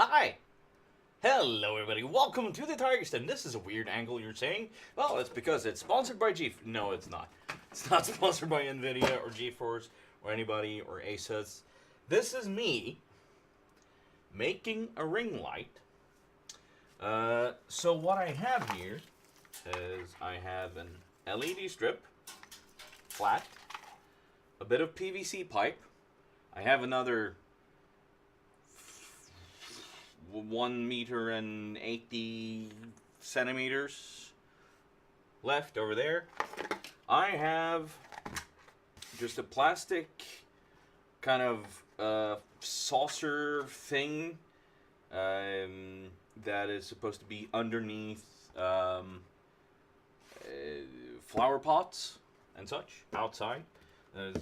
Hi! Hello everybody, welcome to the Tiger Den. This is a weird angle, you're saying? Well, it's because it's sponsored by No, it's not. It's not sponsored by NVIDIA or GeForce or anybody or Asus. This is me making a ring light. So what I have here is I have an LED strip, flat, a bit of PVC pipe. I have another 1 meter and 80 centimeters left over there. I have just a plastic kind of saucer thing that is supposed to be underneath flower pots and such outside. There's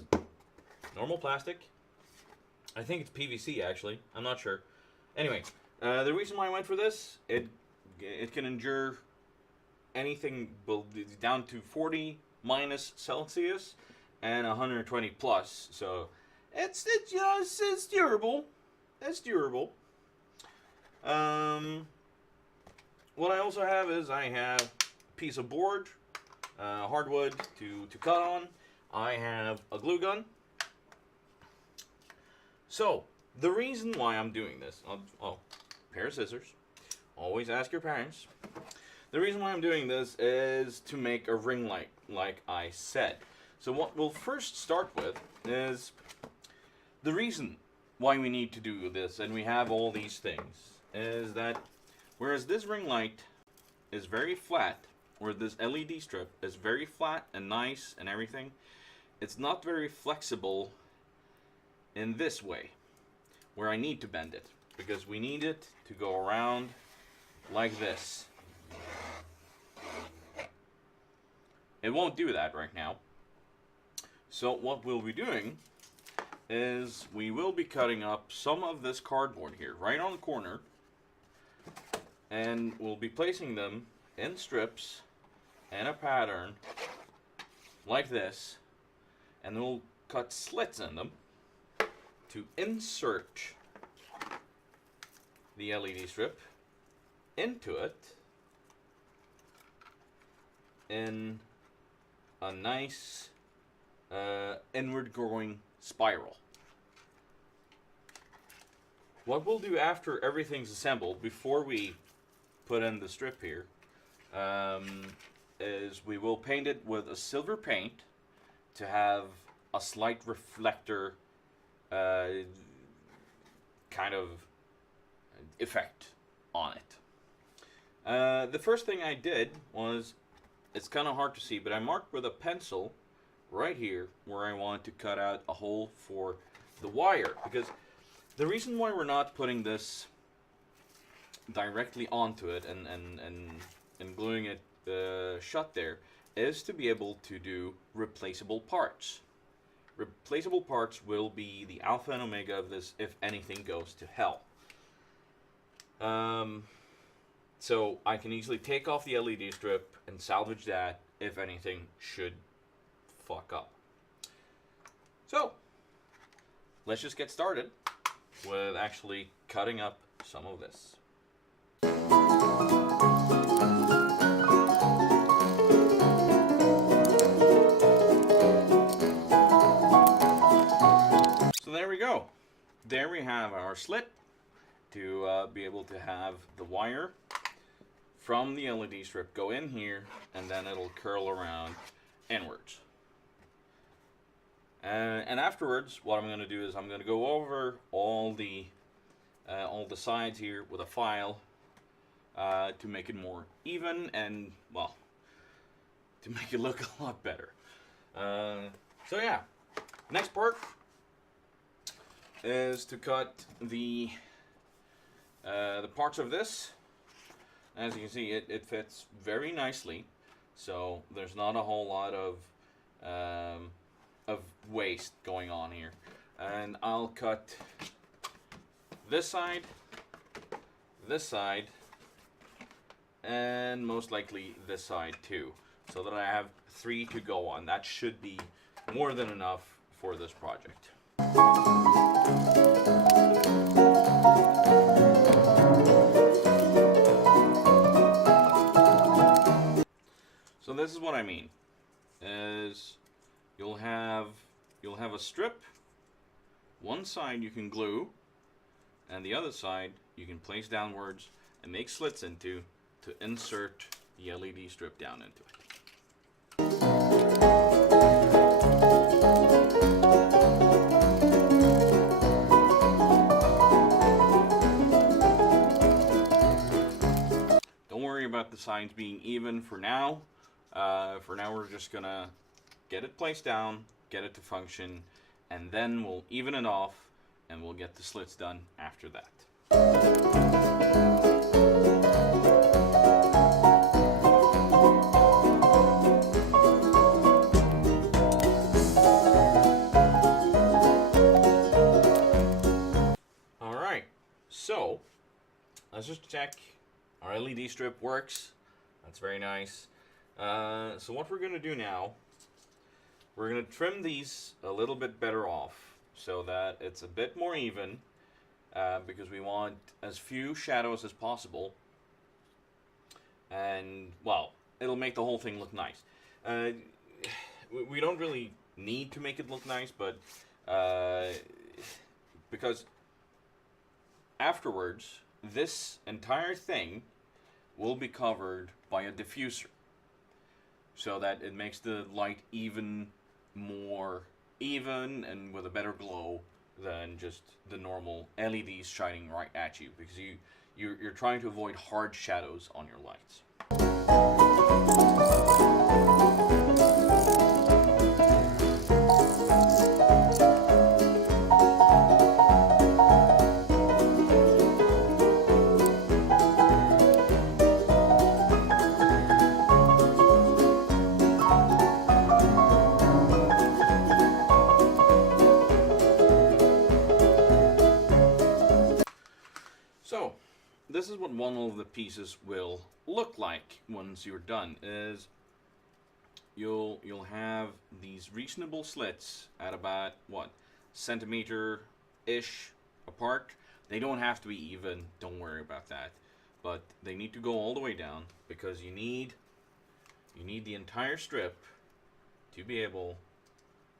normal plastic. I think it's PVC actually. I'm not sure. Anyway, the reason why I went for this, it can endure anything down to 40 minus Celsius and 120 plus. So it's durable. It's durable. What I also have is I have a piece of board, hardwood to cut on. I have a glue gun. So the reason why I'm doing this, pair of scissors. Always ask your parents. The reason why I'm doing this is to make a ring light, like I said. So what we'll first start with is the reason why we need to do this, and we have all these things, is that whereas this ring light is very flat, or this LED strip is very flat and nice and everything, it's not very flexible in this way, where I need to bend it, because we need it to go around like this. It won't do that right now. So what we'll be doing is we will be cutting up some of this cardboard here, right on the corner, and we'll be placing them in strips and a pattern like this, and we'll cut slits in them to insert the LED strip into it in a nice inward growing spiral. What we'll do after everything's assembled, before we put in the strip here, is we will paint it with a silver paint to have a slight reflector kind of effect on it. The first thing I did was, it's kind of hard to see, but I marked with a pencil right here where I want to cut out a hole for the wire, because the reason why we're not putting this directly onto it and gluing it shut there is to be able to do replaceable parts. Replaceable parts will be the alpha and omega of this if anything goes to hell. So I can easily take off the LED strip and salvage that if anything should fuck up. So let's just get started with actually cutting up some of this. So there we go. There we have our slit to be able to have the wire from the LED strip go in here, and then it'll curl around inwards. And afterwards, what I'm going to do is I'm going to go over all the sides here with a file to make it more even and, well, to make it look a lot better. So yeah, next part is to cut the parts of this. As you can see, it fits very nicely, so there's not a whole lot of waste going on here. And I'll cut this side, and most likely this side too, so that I have 3 to go on. That should be more than enough for this project. a strip. One side you can glue, and the other side you can place downwards and make slits into to insert the LED strip down into it. Don't worry about the sides being even for now. For now, we're just gonna get it placed down, get it to function, and then we'll even it off, and we'll get the slits done after that. Alright, so let's just check our LED strip works. That's very nice. So what we're going to do now, we're going to trim these a little bit better off so that it's a bit more even, because we want as few shadows as possible, and well, it'll make the whole thing look nice. We don't really need to make it look nice, but because afterwards this entire thing will be covered by a diffuser, so that it makes the light even more even and with a better glow than just the normal LEDs shining right at you, because you're trying to avoid hard shadows on your lights. So, this is what one of the pieces will look like once you're done. Is you'll have these reasonable slits at about what, centimeter-ish apart. They don't have to be even. Don't worry about that. But they need to go all the way down, because you need the entire strip to be able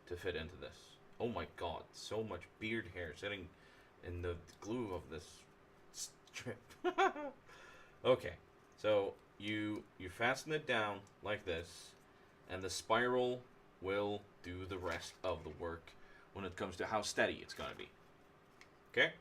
to fit into this. Oh my God! So much beard hair sitting in the glue of this strip. Okay, so you fasten it down like this, and the spiral will do the rest of the work when it comes to how steady it's going to be. Okay?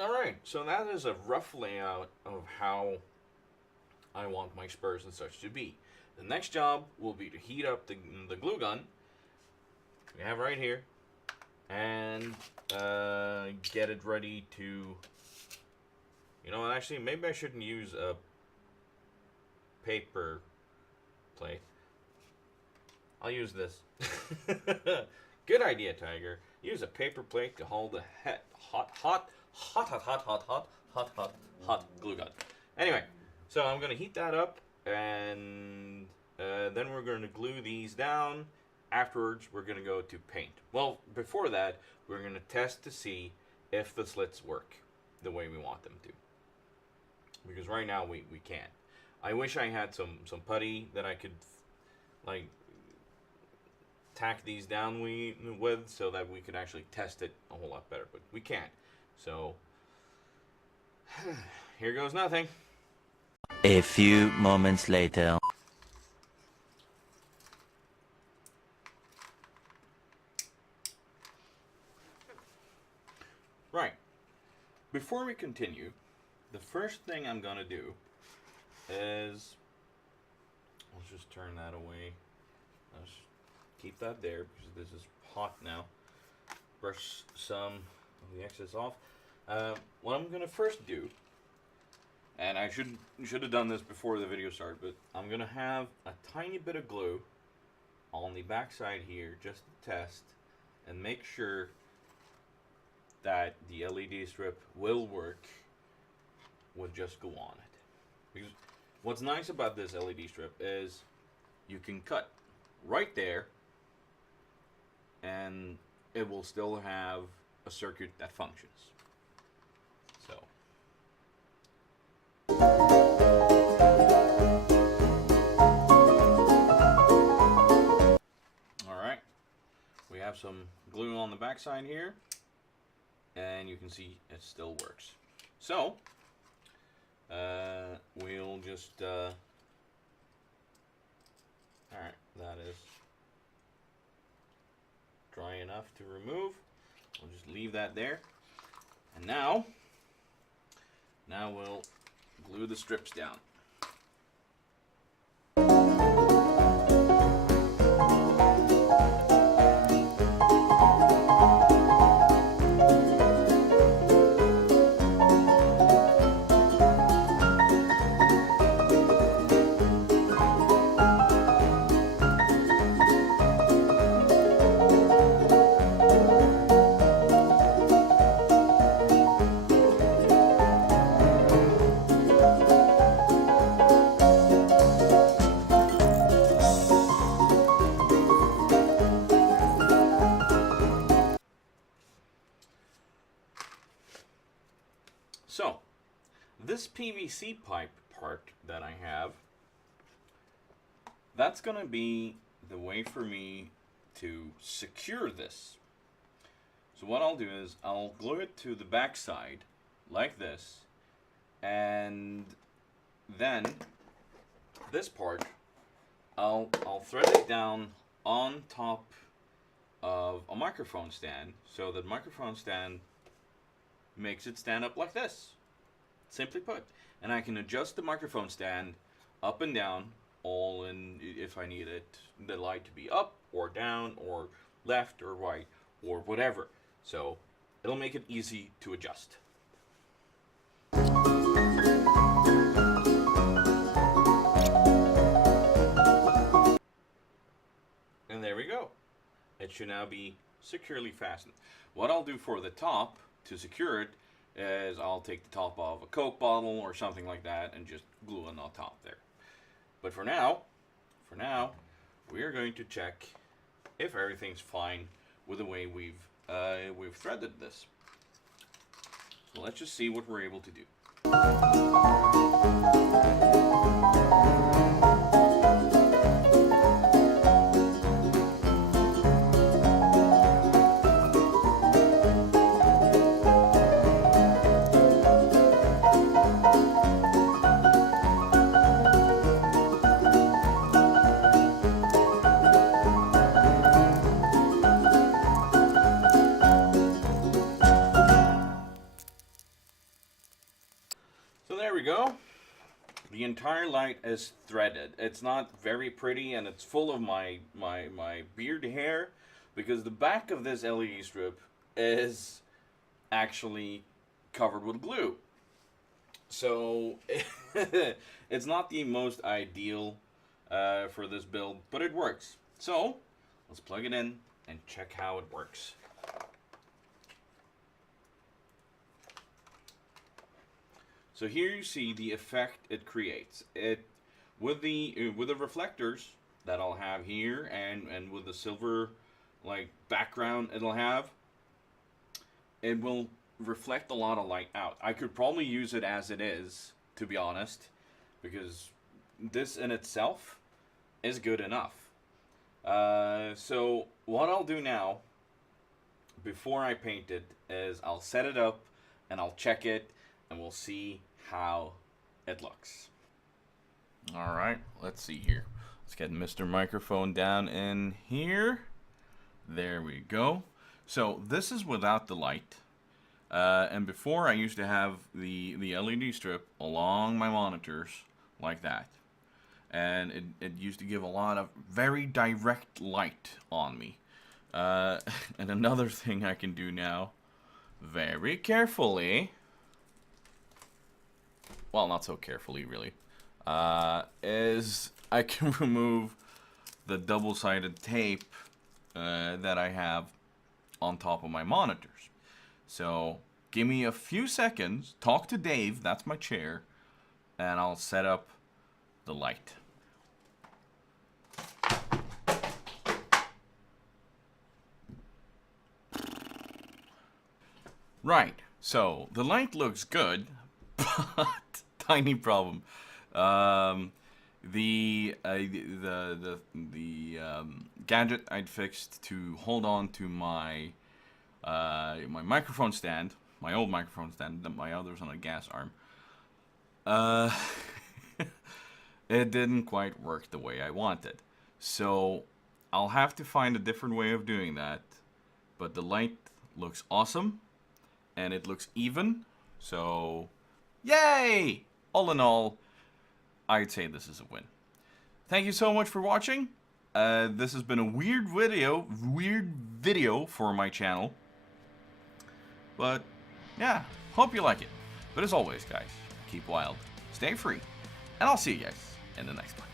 Alright, so that is a rough layout of how I want my spurs and such to be. The next job will be to heat up the glue gun we have right here, and get it ready to, you know, actually maybe I shouldn't use a paper plate. I'll use this. Good idea, Tiger. Use a paper plate to hold the hot glue gun. Anyway, so I'm going to heat that up, and then we're going to glue these down. Afterwards, we're going to go to paint. Well, before that, we're going to test to see if the slits work the way we want them to. Because right now, we can't. I wish I had some putty that I could, like, tack these down with so that we could actually test it a whole lot better. But we can't. So, here goes nothing. A few moments later. Right. Before we continue, the first thing I'm going to do is, let's just turn that away. Let's keep that there because this is hot now. Brush some of the excess off. What I'm going to first do, and I should have done this before the video started, but I'm going to have a tiny bit of glue on the back side here just to test and make sure that the LED strip will work with just glue on it. Because what's nice about this LED strip is you can cut right there and it will still have a circuit that functions. So alright, we have some glue on the back side here, and you can see it still works. So we'll just alright, that is dry enough to remove. We'll just leave that there, and now we'll glue the strips down. So, this PVC pipe part that I have, that's going to be the way for me to secure this. So what I'll do is I'll glue it to the back side like this, and then this part I'll thread it down on top of a microphone stand, so the microphone stand makes it stand up like this, simply put. And I can adjust the microphone stand up and down, all in, if I need it, the light to be up or down or left or right or whatever. So it'll make it easy to adjust. And there we go. It should now be securely fastened. What I'll do for the top to secure it is I'll take the top of a Coke bottle or something like that and just glue it on top there. But for now, we are going to check if everything's fine with the way we've threaded this. So let's just see what we're able to do. So there we go. The entire light is threaded. It's not very pretty, and it's full of my beard hair, because the back of this LED strip is actually covered with glue. So it's not the most ideal for this build, but it works. So let's plug it in and check how it works. So here you see the effect it creates. with the reflectors that I'll have here, and with the silver like background it'll have, it will reflect a lot of light out. I could probably use it as it is, to be honest, because this in itself is good enough. So what I'll do now, before I paint it, is I'll set it up and I'll check it and we'll see how it looks. Alright, let's see here. Let's get Mr. Microphone down in here. There we go. So this is without the light. And before I used to have the LED strip along my monitors like that. And it used to give a lot of very direct light on me. And another thing I can do now, very carefully, well, not so carefully really, is I can remove the double-sided tape that I have on top of my monitors. So give me a few seconds, talk to Dave, that's my chair, and I'll set up the light. Right, so the light looks good, but tiny problem. The gadget I'd fixed to hold on to my my microphone stand, my old microphone stand, my other's on a gas arm. It didn't quite work the way I wanted, so I'll have to find a different way of doing that. But the light looks awesome. And it looks even, so yay! All in all, I'd say this is a win. Thank you so much for watching. This has been a weird video for my channel. But yeah, hope you like it. But as always, guys, keep wild, stay free, and I'll see you guys in the next one.